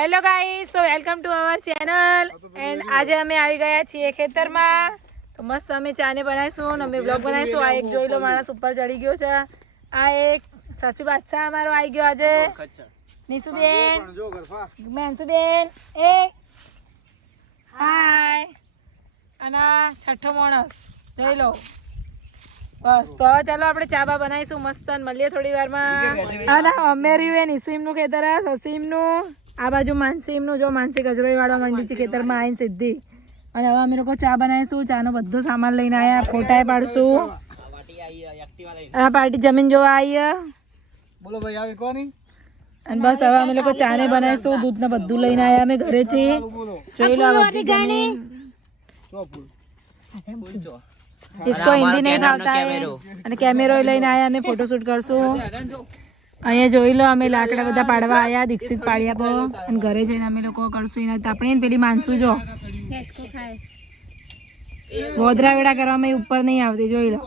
Hello guys, so welcome to our channel and આજે અમે આવી ગયા છીએ ખેતરમાં. તો મસ્ત અમે ચાને બનાવીશું અને અમે બ્લોગ બનાવીશું. આ એક જોઈ લો માણસ ઉપર ચડી ગયો છે. આ એક સસી બાદશાહ અમારો આવી ગયો આજે. નિશુબેન, મેન્સુબેન, એ હાય. અને છઠ્ઠો માણસ જોઈ લો. બસ તો ચાલો આપણે ચા બા બનાવીશું મસ્ત અને મળીએ થોડી વારમાં. અને અમે રહ્યું નિશુમનું ખેતર, સસીમનું આ બાજુ માનસીમનું. જો માનસી કચરો વાળવા માંડી છે ખેતરમાં આવીને સીધી. અને હવે અમે લોકો ચા બનાવીશું. ચાનો બધો સામાન લઈને આવ્યા, ફોટા પાડશું. આ પાર્ટી જમીન જોવા આવી. બોલો ભાઈ આવી કોની. અને બસ હવે અમે લોકો ચા ને બનાવીશું. દૂધ ને બધું લઈને આવ્યા અમે ઘરેથી. જોઈ લો इसको हिंदी नहीं આવતા અને કેમેરો લઈને આયા. અમે ફોટોશૂટ કરશું. અહીંયા જોઈ લો અમે લાકડા બધા પાડવા આયા. દીક્ષિત પાડ્યા પો અને ઘરે જઈને અમે લોકો કરશું. એના તાપણી ને પેલી માનસું જો ગોદરા વેડા કરવામાં ઉપર નહીં આવતી. જોઈ લો.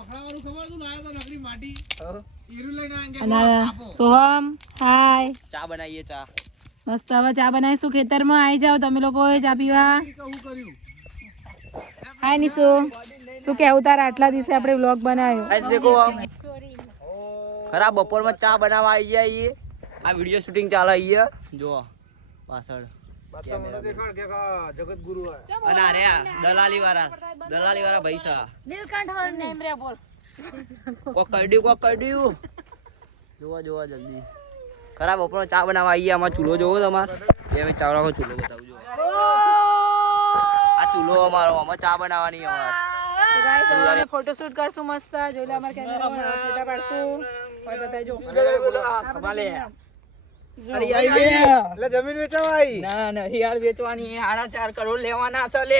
અને સોહમ હાય. ચા બનાવીએ. ચા મસ્ત હવે ચા બનાવીશું ખેતરમાં. આવી જાઓ તમે લોકો ચા પીવા. હાય નિશુ, શું કેવું તારા આટલા દિવસે આપણે વ્લોગ બનાવ્યો? ખરા બપોરમાં ચા બનાવવા આવી જાય. આ વિડિયો શૂટિંગ ચાલે અહીંયા જો પાછળ જગત ગુરુ અને અરે દલાલી વાળા ભાઈ સા નીલકંઠ નેમ રે બોલ કો કડ્યું જોવા જલ્દી. ખરા બપોરમાં ચા બનાવવા આવી. આમાં ચૂલો જોવો તમારે. એ ચાવડા ચૂલો બતાવજો. આ ચૂલો અમારો, આમાં ચા બનાવવાની અમારે. ફોટોશૂટ કરશું મસ્ત. જોઈ લે અમારા કેમેરા ફોટા પાડશું. ઓય બતાજો ખમાલે જમીન વેચવા આવી. ના નહીં યાર વેચવાની. 4.5 કરોડ લેવાના છે. લે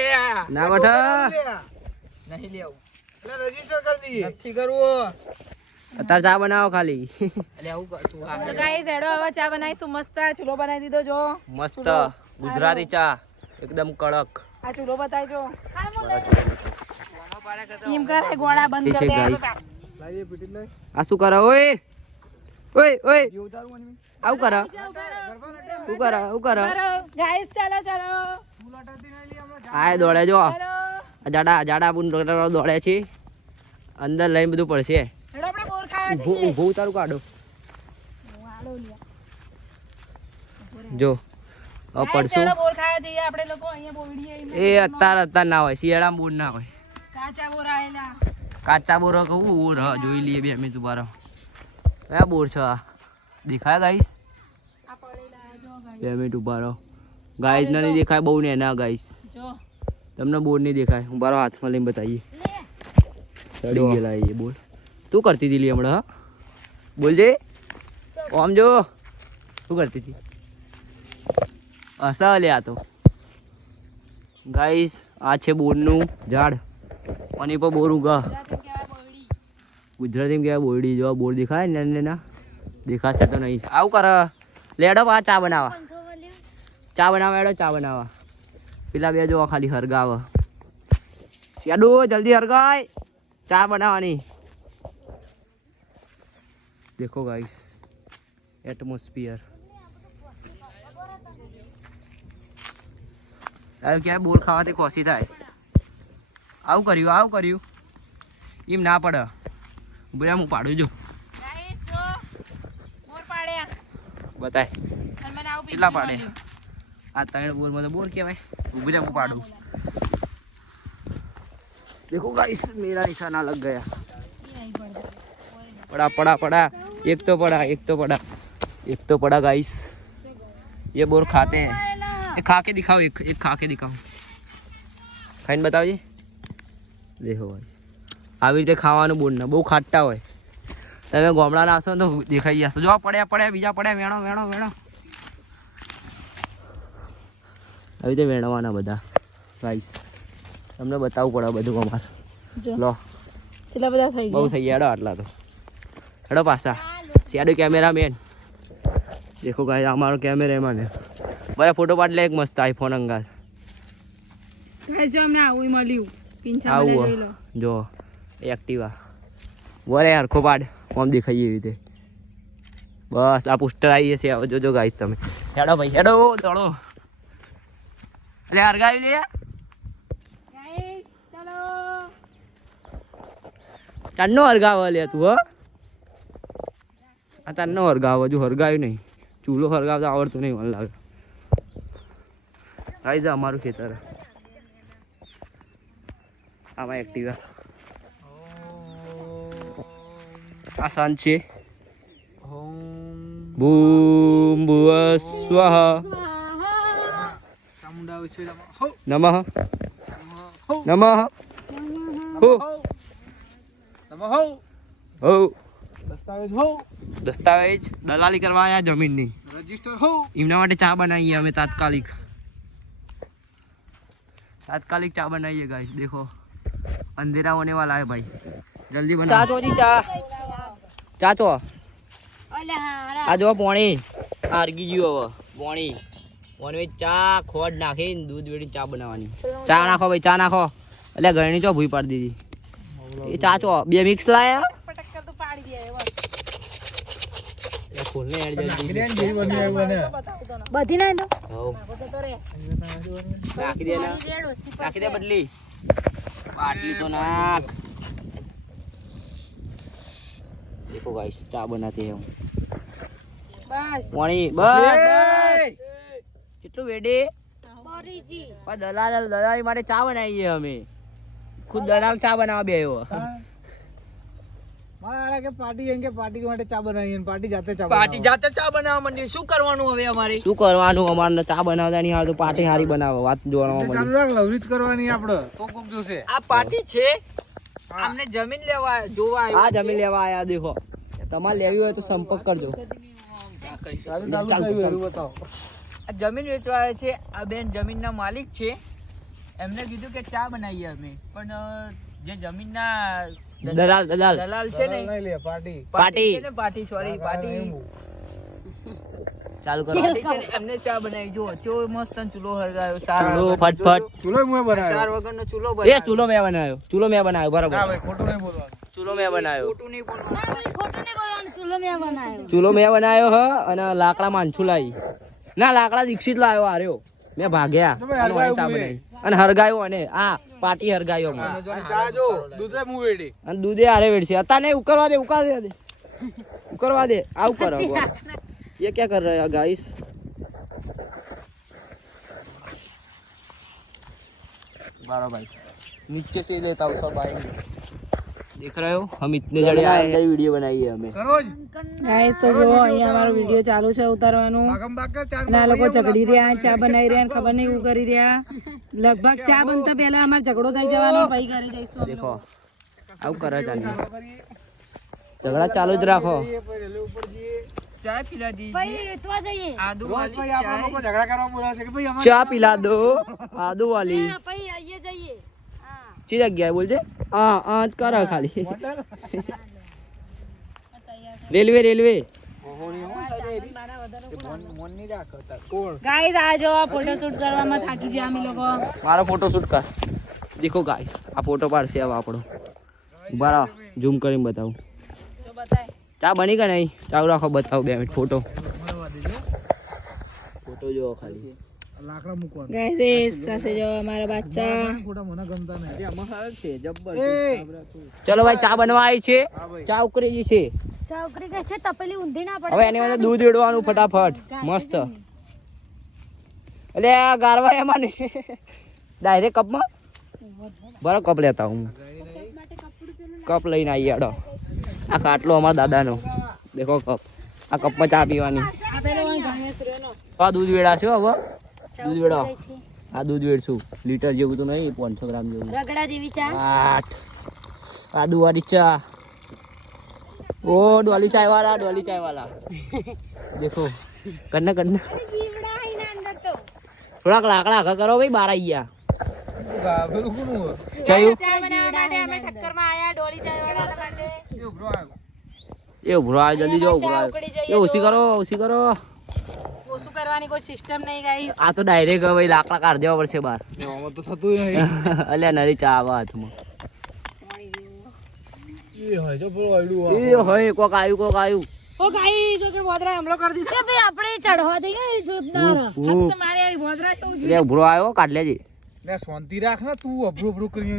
ના બેટા નહીં લેવું. એટલે રજીસ્ટર કરી દઈએ. નથી કરવું. અત્યારે ચા બનાવો ખાલી. એટલે આવું કરતું. તો ગાઈસ હેડો હવે ચા બનાવીશું મસ્ત. ચૂલો બનાવી દીધો જો મસ્ત ગુજરાતી ચા એકદમ કડક. આ ચૂલો બતાવજો. ટીમ કરે ગોળા બંધ કરી દે. આ શું કરે? ઓય આવું કરે. શું કરે ગાઈસ ચાલો આ દોડે જો. જાડા બુન દોડે છે. અંદર લઈને બધું પડશે. હેડો આપણે બોર ખાવા જઈએ. ઊભું ઉતારું કાઢો જો. પડશું બોર ખાવા જઈએ આપણે લોકો. અહીંયા બોરડી એ અત્યારે ના હોય. શિયાળામાં બોર ના હોય. કાચા બોર આયેલા. કાચા બોર કહું બોર જોઈ લઈએ બે અમે સુબારો. કયા બોર છે દેખાય ગાઈસ? આ પડેલા જો ગાઈસ. 2 મિનિટ ઉભા રહો ગાઈસ. ને નહીં દેખાય બહુ ને ના ગાઈસ. જો તમને બોર નહીં દેખાય. ઉભા રહો હાથમાં લઈને બતાવીએ. સડી ગયેલા એ બોલ. તું કરતી હતી લી હમણાં? બોલજે આમ જો. શું કરતી હતી? અસા લે આ તો ગાઈસ. આ છે બોરનું ઝાડ અને પર બોર ઉગા. ગુજરાતીમાં કહેવાય બોરડી. જો બોર દેખાય ને ના દેખાશે તો નહીં. આવું કર લેડો આ ચા બનાવવા. એડો ચા બનાવવા. પેલા બે જો ખાલી હરગાવ. શેડો જલ્દી હરગાય. ચા બનાવવાની. દેખો ગાઈસ એટમોસ્ફિયર. ક્યાંય બોર ખાવાથી કોસી થાય. આવું કર્યું એમ ના પડે. ઉભા હું પાડું જો. બતાય કેટલા પાડે. આ 3 બોરમાં તો બોર કહેવાય. ઉભી હું પાડું. देखो गाइस मेरा निशाना लग गया. पड़ा. एक तो पड़ा गाइस. ये बोर खाते हैं. एक खा के दिखाओ. एक खा के दिखाओ. खाइन बताओ जी. देखो भाई આવી રીતે ખાવાનું બોર ને બહુ ખાટા હોય. તમે ગોમડા ના હશો તો દેખાઈ જશો. જો પડ્યા બીજા પડ્યા. વેણો આવી રીતે વેણવાના બધા ગાઈસ. તમને બતાવવું પડે બધું અમારે. લો કેટલા બધા થઈ ગયા. બહુ થઈ ગયા. આટલા તો હેડો પાછા. શેડો કેમેરામેન દેખો ગાઈસ. અમારો કેમેરામેન બરાબર ફોટો પાડી લે એક મસ્ત આઈફોન અંગાત. ગાઈસ જો અમને આવું મળ્યું. પિંછા આવું જોઈ લો. જો એક્ટિવા વરે હરખો પાડ. આમ દેખાઈએ એવી રીતે. બસ આ પોસ્ટર આવી જશે. જોજો ગાઈસ તમે. હેડો ભાઈ હેડો દોડો અરે હરગાવી લે ગાઈસ ચલો ચાંદનો હરગાવ લે તું હો આ ચાંદનો હરગાવ હજુ હરગાવ્યું નહીં ચૂલો હરગાવતા આવડતું નહીં મને લાગે આવી જા અમારું ખેતર આમાં એક્ટિવા આ શાંત છે બૂમ ભુવ સ્વાહા નમઃ નમઃ હો હો દસ્તાવેજ દલાલી કરવા આયા જમીનની રજીસ્ટર હો એમના માટે ચા બનાવીએ અમે તાત્કાલિક ચા बनाइए गाइस देखो अंधेरा होने वाला है भाई जल्दी बना चा जी चा चो आ जो पानी आरगी जी હવે પાણી પાણી ચા ખોડ નાખીને દૂધ વેડી ચા બનાવવાની ચા નાખો ભાઈ ચા નાખો એટલે ગળણી ચો ભૂઈ પાડી દીધી એ ચા ચો બે મિક્સ લાયા પટક કર તો પાડી દે એ ખોલને યાર જલ્દી બધી ના દો હો નાખી દે ના નાખી દે બદલી બાટલી તો નાખ देखो गाइस चा बनाते हैं हम બસ पानी बस કેટલું વેડે બોરીજી પણ દલાલી માટે ચા બનાવીએ અમે ખુદ દલાલ ચા બનાવવા બેહ્યો મારા કે પાર્ટી એમ કે પાર્ટી માટે ચા બનાવી અને પાર્ટી જાતે ચા પાર્ટી જાતે ચા બનાવવા માંડી શું કરવાનું હવે અમારે શું કરવાનું અમારે ચા બનાવતા નહીં આવડતું પાર્ટી હારી બનાવો વાત જોવા ચાલુ રાખ લવરીજ કરવાની આપણે તો કોક જોશે આ પાર્ટી છે આમને જમીન લેવા જોવા આ જમીન લેવા આયા દેખો તમારે લેવી હોય તો સંપર્ક કરજો બતાવો આ જમીન વેચવા આવે છે આ બેન જમીનના માલિક છે એમને કીધું કે ચા બનાવીએ અમે પણ જે જમીનના દલાલ છે ને લઈ લે પાર્ટી પાર્ટી સોરી પાર્ટી ચાલુ કરો એમને ચા બનાવી જો ચો મસ્ત ચૂલો હરગાયો સારો ફટફટ ચૂલો મેં બનાવ્યો 4 વગરનો ચૂલો બનાવ્યો એ ચૂલો મેં બનાવ્યો બરાબર ના ભાઈ ખોટું નહીં બોલવાનું ચૂલો મેં બનાવ્યો ખોટું નહીં બોલવાનું ચૂલો મેં બનાવ્યો ચૂલો મેં બનાવ્યો હ અને લાકડા માનછું લાવી ના લાકડા દીક્ષિત લાવ્યો આર્યો મેં ભાગ્યા તો ભાઈ હરગાયું ચા મેં. બનાવી અને હરગાયો અને આ પાર્ટી હરગાયો અમે અને ચા જો દૂધે મું વેડી અને દૂધે હારે વેડશે અત્યારે નહીં ઉકરવા દે ઉકરવા દે આવું કરો ये क्या कर रहे हैं गाइस बारह भाई नीचे से लेता हूँ सब आएंगे देख रहे हो हम इतने जने आए हैं वीडियो बनाई है हमें કરો જ ગાઈસ તો જો અહીંયા અમારો વિડિયો ચાલુ છે ઉતારવાનું ભાગમ ભાગ કર ચાર અને આ લોકો ઝઘડી રહ્યા ચા બનાવી રહ્યા ને ખબર નહીં શું કરી રહ્યા લગભગ ચા બનતા પહેલા અમારે ઝઘડો થઈ જવાનો ભાઈ ઘરે જઈશું અમે देखो લોકો. આવું કરે ચાલી કરીએ ઝઘડા ચાલુ જ રાખો પછી રેલવે ઉપર જઈએ ચાય पिला ભાઈ વેચવા જઈએ आदू રોજ ભાઈ આપણા લોકો ઝઘડા કરવા બોલાવે છે કે ભાઈ અમારે चा पिला दो आदू वाली હા ભાઈ આઈએ જઈએ હા ची जगह है बोलते हाँ हाँ करा खाली रेलवे મોન નહીં રાખતા કોણ ગાઈસ આ જો ફોટોશૂટ કરવામાં થાકી ગયા અમે લોકો મારો ફોટો શૂટ કર દેખો ગાઈસ આ ફોટો પાડશે હવે આપણો ઉભા રહો ઝૂમ કરીને બતાવું જો બતાય ચા બની કે નહીં ચાલુ રાખો બતાવું 2 મિનિટ ફોટો જો ખાલી લાકડા મૂકવાનું ગાઈસ સાસે જો અમારા બાચ્ચા ખોટા મને ગમતા નહીં ચલો ભાઈ ચા બનવા આવી છે હા ભાઈ ચા ઉકળી ગઈ છે છોકરી કે છે તપેલી ઊંધી ના પડે હવે એની અંદર દૂધ વેડવાનું ફટાફટ મસ્ત એટલે આ ગારવા એમાં ને ડાયરેક્ટ કપમાં બરો કપ લેતા હું કપ લઈને આવી આડો આ કાટલો અમારા દાદાનો દેખો કપ આ કપમાં ચા પીવાની આ પેલો ગણેશ રેનો આ દૂધ વેડા છે હવે દૂધ વેડો આ દૂધ વેડશું લીટર જેવું તો નહીં 500 ગ્રામ જેવું રગડા જેવી ચા 8 આદુ વાળી ચા ओ डोली चाय वाला देखो करना જીવડા આઈના અંદર તો થોડાક લાકડા આગળ કરો ભાઈ બાર આવી ગયા પેલું કોનું હોય? ચાયું ચા બનાવવા માટે અમે ઠક્કરમાં આયા ડોલી ચાય વાળા માટે એ ઉભરો આવ્યો. એ ઉભરો આ જલ્દી જો ઉભરો ચા ઉકળી જઈએ એ ઓછી કરો ઓછું કરવાની કોઈ સિસ્ટમ નહીં ગાઈસ આ તો ડાયરેક્ટ હવે લાકડા કાઢ દેવા પડશે બાર આમાં તો થતું નહીં અલ્યા નરી ચા આવા હાથમાં એ હોય જો પેલું આયડું એ હોય કોક આવ્યું ઓ ગાઈસ જો કે બોદરા હમલો કરી દીધો એ ભાઈ આપણે ચઢવા દઈએ એ જોરદાર તમારે આ બોદરા કેવું એટલે ઉભરો આવ્યો કાઢ લેજે લે શાંતિ રાખ ને તું અભરું અભરું કરી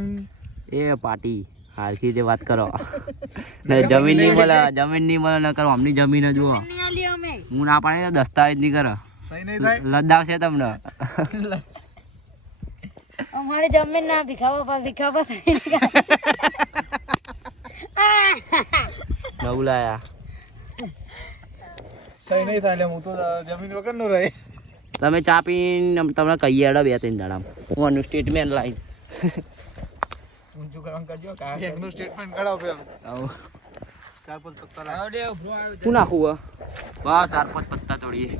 એ પાટી હાલથી જે વાત કરો ને જમીન નહીં મળે ન કરો અમની જમીન જુઓ નહીં આલી અમે હું ના પાડે તો દસ્તાવેજ નહીં કરો સહી નહીં થાય લદાવશે તમને અમારી જમીન ના ભીખાવા નવું લાયા સહી નહીં થાય એટલે હું તો જમીન વગર નો રહે તમે ચા પીને તમને કહીએ અડો 2-3 દાડામાં હું આનું સ્ટેટમેન્ટ લાવી ઊંચું કરવાનું કરજો બેંકનું સ્ટેટમેન્ટ કઢાવ પેલું આવો 4-5 પત્તા લાવ શું નાખવું બસ 4-5 પત્તા તોડીએ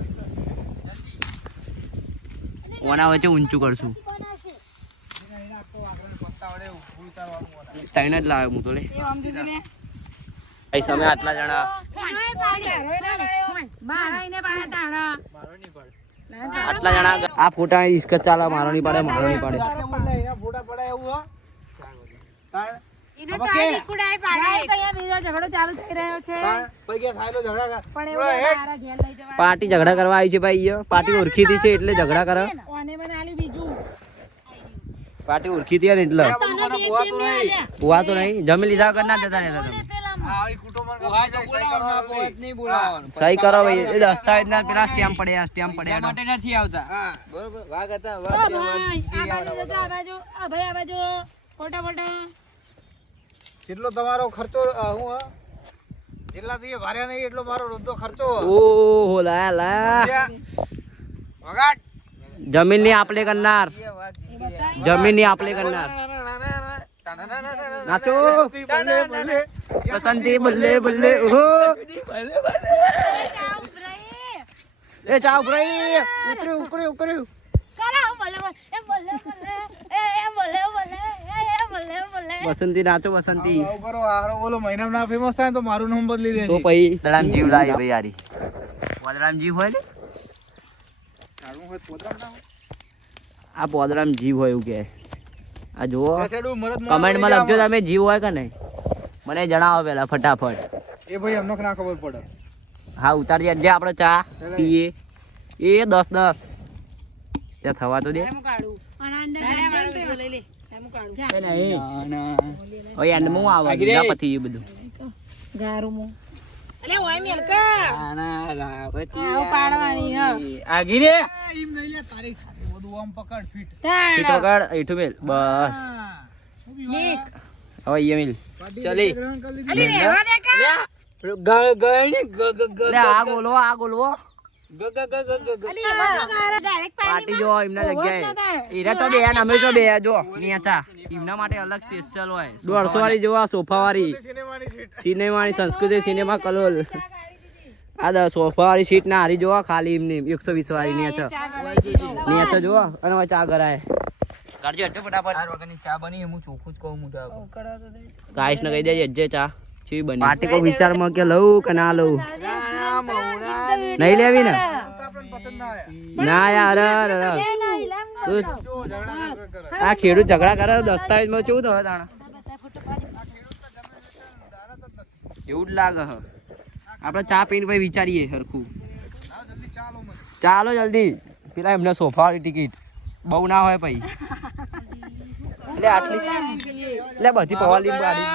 ઓના વચ્ચે ઊંચું કરશું ત્રણ જ લાવ્યો હું તો લે અહીં સમય આટલા જણા આટલા જણા આ ફોટા ડિસ્કસ ચાલે મારો નહીં પાડે એના ફોટા પડાય એવું હો ઝઘડો ચાલુ થઈ રહ્યો છે પૈકી સાયલો ઝઘડા કર પણ એવું મારા ઘેર લઈ જવા પાર્ટી ઝઘડા કરવા આવી છે ભાઈ પાર્ટી ઓળખી હતી છે એટલે ઝઘડા કરે ઓને મને આલ્યું બીજું પાર્ટી ઓળખી હતી ને એટલે હુવા તો નહીં જમી લીધા વગર ના જતા રહેતા તમે આવી કુટુંબમાં સહી કરવા સહી કરો ભાઈ એ દસ્તાવેજ ના પેલા સ્ટેમ્પ પડ્યા માટે નથી આવતા હા બરોબર વાહ કરતા ઓ ભાઈ આ બાજુ જજો, આ બાજુ આ ભાઈ આ બાજુ ફોટા ફોટા જેટલો તમારો ખર્ચો હું જેટલાથી ભાર્યા નહીં એટલો મારો રોજનો ખર્ચો ઓહો લાયા વગાડ જમીન ની આપલે કરનાર જમીન ની આપલે કરનાર નાચો બલ્લે બલ્લે બસંતી બલ્લે બલ્લે ઓહો એ ચા ઉભરાઈ ઉતર્યું કરા બોલે એ બોલે એ બોલે બસંતી નાચો બસંતી આવું કરો હારો બોલો મહિનામાં ના ફેમસ થાય ને તો મારું નામ બદલી તો દેજે પછી દડામ જીવ લાવી ભાઈ યારી પોદરામ જીવ હોય ને તારું હોય પોદરામ ના હોય આ પોદરામ જીવ હોય એવું કે આ જુઓ પેસેડું મરદ મોણા કમેન્ટમાં મરી લખજો જાય તમે જીવ હોય કે નહીં મને જણાવો પેલા ફટાફટ એ ભાઈ અમને ના ખબર પડે હા ઉતારજે જે આપણે ચા પીએ એ 10 ત્યાં થવા તો દે હવે એન્ડમાં આવે ના પતી ગયું બધું ગારું અલે ઓય મેલકા આવું પાડવાની હ આગી રે એમ નહીં લે તારી ખાતે બધું આમ પકડ ફીટ ફીટ વગર એઠું મેલ બસ હવે અહીંયા મિલ ચલી અલી રહેવા દે કા લે આ બોલવો અલી એમાં જો ગારા ડાયરેક્ટ પાર્ટી જો એમના જગ્યાએ ઈરા તો બે અમે તો બે જો નીચા એમના માટે અલગ સ્પેશિયલ હોય 150 વાળી જોવા સોફા વાળી સિનેમાની સીટ સિનેમાની સંસ્કૃતિ સિનેમા કલોલ આ સોફા વાળી સીટ ના હારી જોવા ખાલી એમની 120 વાળી નીચે જોવા અને હવે ચા કરાય કાઢજો એટલે ફટાફટ ચાર વગરની ચા બની હું ચોખ્ખું જ કહું મોટા ગાઈસ ને કહી દેજે જે ચા ચી બની પાર્ટી કો વિચારમાં કે લઉં કે ના લઉં નહીં લેવી ને આપણને પસંદ ના આયા ના યાર તું જો ઝઘડા કરે આ ખેડૂત ઝઘડા કરે દસ્તાવેજ માં કેવું થયું તાણા એવું જ લાગે હ આપણે ચા પીને ભાઈ વિચારીએ સરખું આવ જલ્દી ચાલો મત ચાલો જલ્દી પેલા એમને સોફા વાળી ટિકિટ બહુ ના હોય પછી એટલે આટલી એટલે બધી પવાલી ગાડી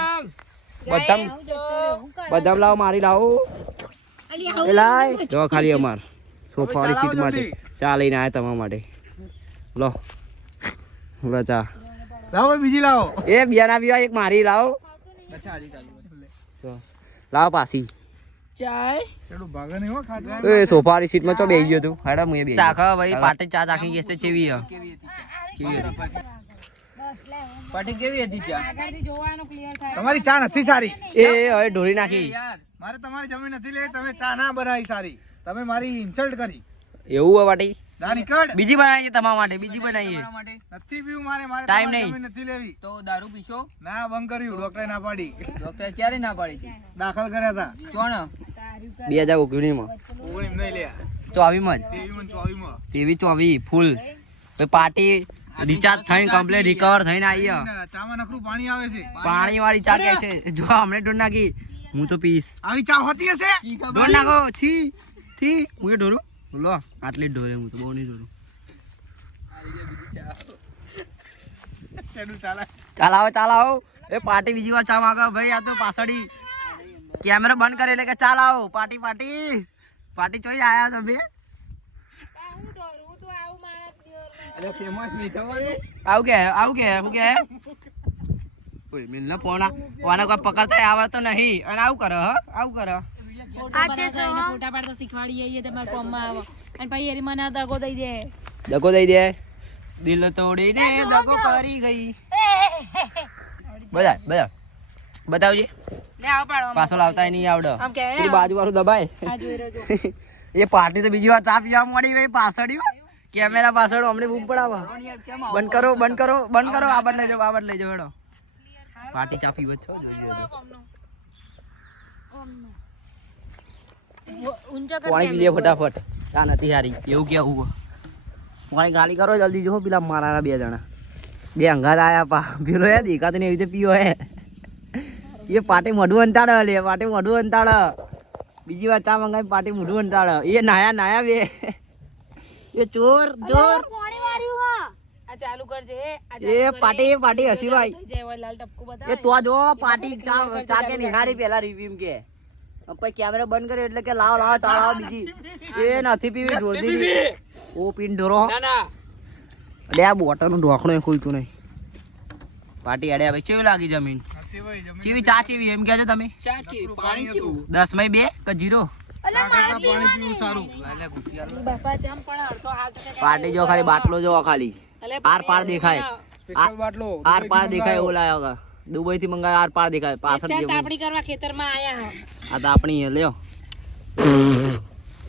બધા લાવો મારી લાવો એ લાય જો ખાલી અમાર સોફા વાળી સીટ માટે ચા લઈને આવ્યા તમારા માટે લો લો ચા લાવો ભાઈ બીજી લાવો એ બિયાના પીવા એક મારી લાવો જો લાવો પાછી ચાય ચડું ભાગે નહીં હો ખાટલા એ સોફા વાળી સીટ માં તો બેહી ગયો તું હેડા મુએ બેહી ચાખા ભાઈ પાટે ચા ચાખી કેસે ચેવી હ કેવી હતી પાટી કેવી હતી ચા આગળથી જોવાનું ક્લિયર થાય તમારી ચા નથી સારી એ હવે ઢોળી નાખી યાર મારે તમારી જમીન નથી લેવી તમે ચા ના બનાવી સારી તમે મારી ઇન્સલ્ટ કરી એવું હોય પાટી ના નીકળ બીજી બનાવીએ તમારા માટે બીજી બનાવીએ તમારા માટે નથી પીવું મારે મારે Time તમારી નહીં. જમીન નથી લેવી તો દારૂ પીશો ના બંધ કર્યું ડોક્ટરે ના પાડી ડોક્ટરે ક્યારે ના પાડી હતી દાખલ કર્યા હતા ચોણ 2019 માં ઓગણીસ નહીં લ્યા 24 માં જ 23 માં 23 ફૂલ પછી પાર્ટી રિચાર્જ થઈને કમ્પ્લીટ રિકવર થઈને આવી ચામાં નકરું પાણી આવે છે પાણી વાળી ચા કે છે જો હમણે ઢોળ નાખી હું તો પીશ. આવી ચા હોતી હશે ઢોર નાખો છી છી હું એ ઢોરું લો આટલી જ ઢોરે હું તો બહુ નહીં ઢોરું. ચેડું ચાલે ચાલાવો એ પાર્ટી બીજી વાર ચા માંગે ભાઈ. આ તો પાછળી કેમેરો બંધ કરે એટલે કે ચાલાવો પાર્ટી ચોઈ આયા તમે. એટલે ફેમસ નહીં થવાનું. આવું કે શું કે ઓય મિલના પોણા કોઈ પકડતા આવડતો નહીં અને આવું કરે ફોટા પાડતો શીખવાડીએ તમારા કોમમાં આવો અને પછી એરી મને દગો દઈ દે. દગો દઈ દે દિલ તોડીને દગો કરી ગઈ. બતાવજે લે આવો પાડો પાછો લાવતા નહીં આવડે. આમ કે પેલી બાજુ વાળું દબાય. આ જોઈ રહ્યો એ પાર્ટી તો બીજી વાર ચા પીવા મળી ભાઈ પાછળ કેમેરા પાછળ અમને બૂમ પડાવવા. બંધ કરો આ બાદ લઈ જાઓ હેડો. પાર્ટી ચા પીવો છો જોઈએ પાણી પી લે ફટાફટ. ચા નથી હારી એવું કેવું પાણી ગાલી કરો જલ્દી જો પેલા મારા 2 જણા 2 અંગાત આયા પા પેલો હે દેખાતો ને એવી રીતે પીવો હે એ પાર્ટી મોઢું અંતાડે બીજી વાર ચા મંગાવી પાર્ટી મોઢું અંતાડે. એ નાયા બે એ ચોર પાણી વાળ્યું હા આ ચાલુ કરજે એ પાર્ટી હસીભાઈ જય લાલ ટપકુ બતાવ એ તો જો પાર્ટી ચા કે નિહારી પેલા રિવ્યુ કે પછી કેમેરા બંધ કર્યો એટલે કે લાવ ચા લાવ બીજી એ નથી પીવી ઢોર દીધી ઓ પીન ઢોરો એટલે આ બોટલનું ઢોકણું એ ખુલતું નહીં. પાર્ટી અડ્યા ભાઈ કેવી લાગી જમીન ચીવી ચા ચીવી એમ કહે છો તમે? ચા કે પાણી કેવું? 10 2 કે 0? પાણી પીવું સારું બાપા ચમ પણ અડધો હાથ પાર્ટી જો ખાલી બાટલો જો ખાલી આર પાર દેખાય સ્પેશિયલ બાટલો આર પાર દેખાય એવું લાયો દુબઈ થી મંગાવ્યો આર પાર દેખાય પાછળ જે તાપણી કરવા ખેતરમાં આયા આ તો આપણી લ્યો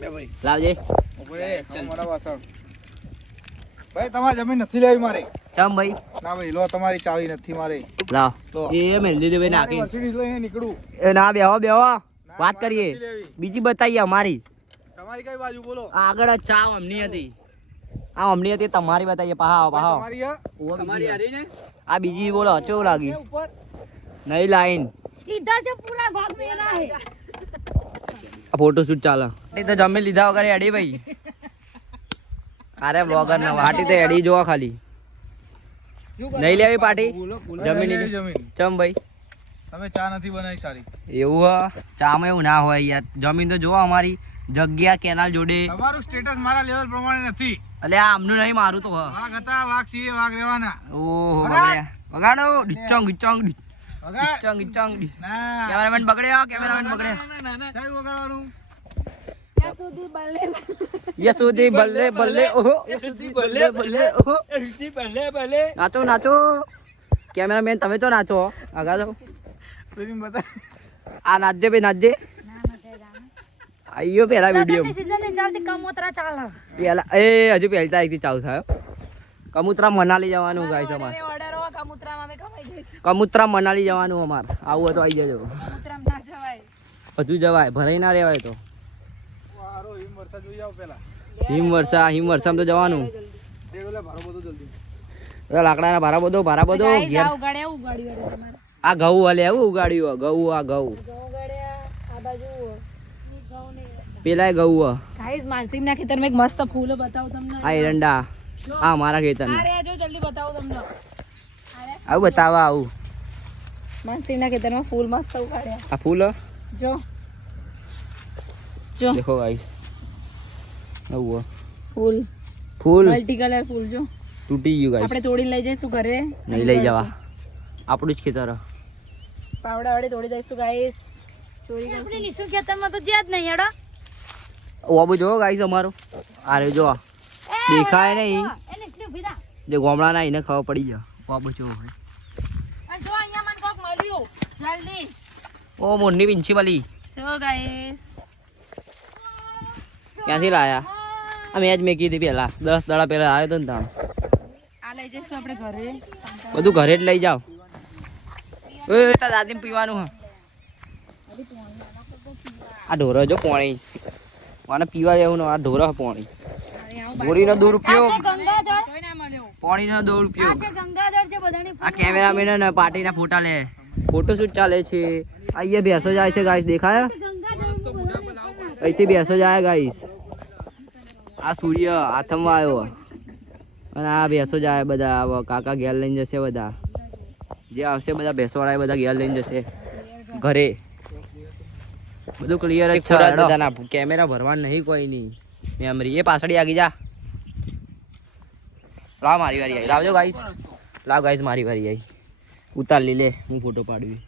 લે ભાઈ લાવજે ઓપરે મારા વાસણ ભાઈ તમારી જમીન નથી લેવી મારે. ચમ ભાઈ ના ભાઈ લો તમારી ચાવી નથી મારે. લાવ લો. એ મહેંદી દે ભાઈ નાખી મર્સિડીઝ લઈને નીકળું. એ ના બેહો વાત મારે કરીએ નથી લેવી. બીજી બતાવીએ અમારી તમારી કઈ બાજુ બોલો? આગળ જ ચા અમની હતી તમારી બતાવીએ પાહા તમારી હે? તમારી હારી ને આ બીજી બોલો કેવું લાગી ઉપર નહીં લાઈન इधर से पूरा भाग मेरा है આ ફોટોશૂટ ચાલે એ તો જમી લીધા વગર એડી ભાઈ અરે બ્લોગર ના પાર્ટી તો એડી જોવા ખાલી નહીં લેવી પાર્ટી જમી લેવી લીધી જમીન. ચમ ભાઈ તમે ચા નથી બનાવી સારી. એવું હ ચામાં એવું ના હોય યાર જમીન તો જોવા અમારી જગ્યા કેનાલ જોડે તમારું સ્ટેટસ મારા લેવલ પ્રમાણે નથી. એટલે આ આમનું નહીં મારું તો હ વાઘ હતા વાઘ છીએ વાઘ રહેવાના. ઓહો બગડ્યા વગાડો ડિચોંગ વગાડ. ડિચોંગ ના કેમેરામેન બગડ્યો ચાલ વગાડવાનું. યસુદી બલ્લે બલ્લે ઓહો યસુદી બલ્લે બલ્લે ઓહો નાચો કેમેરામેન તમે તો નાચો આગા જાઓ પ્લીઝ બતા. આ નાચજે ભાઈ નાચજે આયો પેલા વિડિયો सीजन में चलती कमोतरा चाला પેલા એ હજુ પહેલી તારીખથી ચાલુ થયો કમુત્રા મનાલી જવાનું ગાઈસ અમાર ઓર્ડર હો કમુત્રામાં અમે કમાઈ જઈશું. કમુત્રા મનાલી જવાનું અમાર આવું હોય તો આવી જજો કમુત્રામાં ના જવાય. હજુ જવાય ભરાઈ ના રહેવાય તો હારો હિમ વર્ષા જોઈ જાવ પેલા. હિમવર્ષામાં તો જવાનું દેખ લે ભારો બધો જલ્દી. લાકડાના ભારા બધો ગાઈસ ઘેર આ ઉગાડ્યા તમારે આ ઘઉં હલે એવું ઉગાડ્યું ઘઉં ઘઉં ઉગાડ્યા આ બાજુ પેલા ઘઉં ગાઈસ માનસીમના ખેતરમાં એક મસ્ત ફૂલ બતાવું તમને. આ એરંડા આ મારા ખેતરના અરે જો જલ્દી બતાવું તમને. આવું બતાવા આવું માનસીમના ખેતરમાં ફૂલ મસ્ત ઉગાડ્યા. આ ફૂલ જો જો દેખો ગાઈસ આવું ફૂલ મલ્ટી કલર ફૂલ જો તૂટી ગયું ગાઈસ આપણે તોડીને લઈ જઈશું ઘરે. નહીં લઈ જવા આપણું જ ખેતર પાવડા વડે તોડી દઈશું ગાઈસ. ચોરી अपने निशु खेतर में तो ज्यादा नहीं हेड़ा ઓબો જો ગાઈસ અમારું અરે જો દેખાય નહીં એને એટલે ભીડા જે ગોમડા ના એને ખબર પડી જાય ઓબો જો અને જો અહીંયા મને કોક મળ્યું જલ્દી ઓ મોરની પ્રિન્સિપલી જો ગાઈસ ક્યાંથી લાયા આ મેં જ મેકી હતી પેલા 10 દાડા પહેલા આવ્યો તો ને તાણ આ લઈ જઈશું આપણે ઘરે. બધું ઘરે જ લઈ જાઓ ઓય તા દાદી પીવાનું હ આ ઢોરો જો પાણી મને પીવા જેવું ન આ ઢોરો પાણી ગોરીનો 2 રૂપિયો ગંગાજળ કોઈ ના મળ્યો. પાણીનો 2 રૂપિયો છે ગંગાજળ છે બધાની આ કેમેરામેન ને પાર્ટીના ફોટા લે ફોટોશૂટ ચાલે છે અહીંયા ભેંસો જાય છે ગાઈસ, દેખાય? અહીંથી ભેંસો જાય ગાઈસ. આ સૂર્ય આથમવા આવ્યો અને આ ભેંસો જાય બધા. હવે કાકા ઘેર લઈને જશે બધા. જે આવશે બધા ભેંસો વાળા બધા ઘેર લઈને જશે ઘરે. બધું ક્લિયર જ છે બધાના. કેમેરા ભરવાનું નહીં કોઈ નહીં. મેમરી એ પાછળ આગી જા. લાવ મારી વારી આવી. લાવજો ગાઈસ. લાવ ગાઈસ મારી વારી આવી. ઉતાર લી લે, હું ફોટો પાડવી.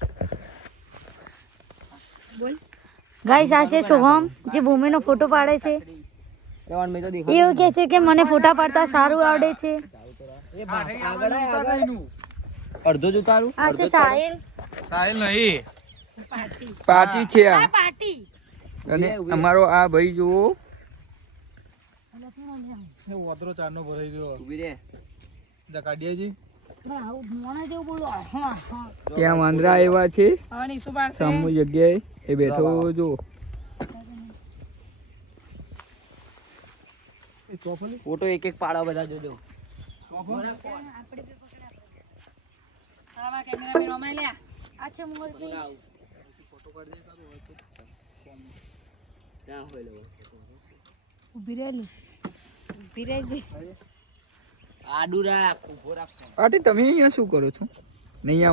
ગાઈસ આ છે સોહમ જે ભૂમિનો ફોટો પાડે છે. એવું કહે છે કે મને ફોટા પાડતા સારું આવડે છે. અડધો જ ઉતારું. આ છે સાહિલ. સાહિલ નહીં, પાર્ટી છે આ. પાર્ટી અને અમારો આ ભાઈ જુઓ. એ વાતરો ચારનો ભરાઈ ગયો. ઉભી રે. જકાડિયાજી આવું મોણા જેવું બોલો. હા હા ત્યાં વાંદરા આવ્યા છે હવે નીસુ પાસે સામુ જગ્યાએ. એ બેઠો જો. ફોટો એક એક પાડો બધા જોજો. આમાં કેમેરામેન ઓમાં લ્યા. આ છે મોરબી. ઉભી રહેલી. ઉભી રહેજે. આડું રાખ, ઊભો રાખ. પાર્ટી તમે અહીંયા શું કરો છો? નહીં